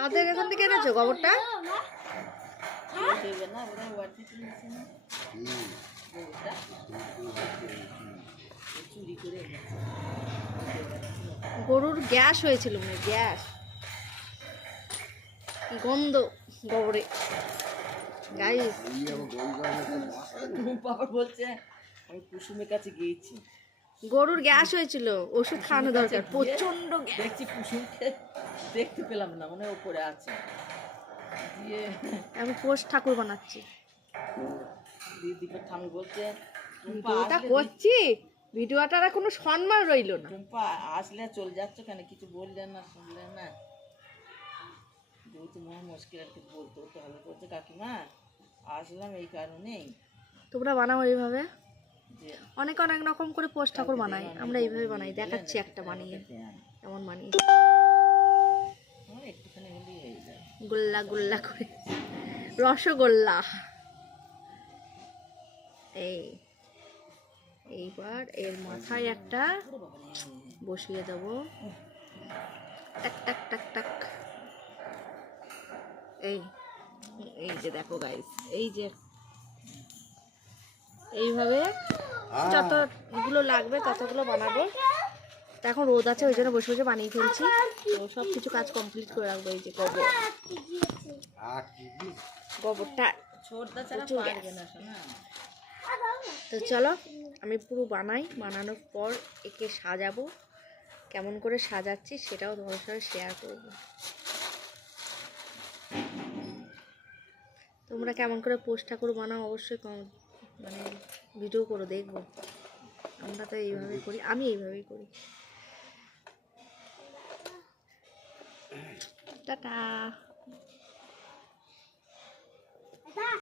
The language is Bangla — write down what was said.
কাদের এখান থেকে এনেছো গোবরটা? গরুর গ্যাস হয়েছিল, মানে গ্যাস, গন্ধ গোবরে। গাইস বাবা বলছে আমি কুসুমের কাছে গিয়েছি, গরুর গ্যাস হয়েছিল, ওষুধ খাওয়ানো দরকার, প্রচন্ড দেখছি কুসুমকে দেখতে পেলাম না, মনে উপরে আছে। দিয়ে আমি পোষ ঠাকুর বানাচ্ছি, দীপের ঠাকুর বলছে ভিডিওটা করছি, ভিডিওটার কোনো সম্মান রইল না। টুম্পা আসলে চলে যাচ্ছ কেন, কিছু বললেন না, শুনলেন না? যেহেতু মনে মুশকিল আর কিছু বলতে হতে হবে, বলছে কাকিমা আসলাম এই কারণেই। তোমরা বানাও এইভাবে, অনেক অনেক রকম করে পোষ ঠাকুর বানাই, আমরা এইভাবে বানাই, দেখাচ্ছি একটা বানিয়ে, এমন বানিয়ে একটুখানি হলেই হয়ে যায়, গোল্লা গোল্লা করে, রসগোল্লা। এইবার এর মাথায় একটা বসিয়ে দেবো, টাক টাক টাক টাক। এই যে দেখো গাইস, এই যে এইভাবে যতগুলো লাগবে ততগুলো বানাবো। এখন রোদ আছে, ওই জন্য বসে বসে বানিয়ে ফেলছি, তো সব কিছু কাজ কমপ্লিট করে রাখবো। এই যে গোবরটা, তো চলো আমি পুরো বানাই, বানানোর পর একে সাজাবো, কেমন করে সাজাচ্ছি সেটাও তোমাদের সাথে শেয়ার করব। তোমরা কেমন করে পোষ ঠাকুর বানাও অবশ্যই মানে ভিডিও করো, দেখবো। আমরা তো এইভাবেই করি, আমি এইভাবেই করি। টাটা।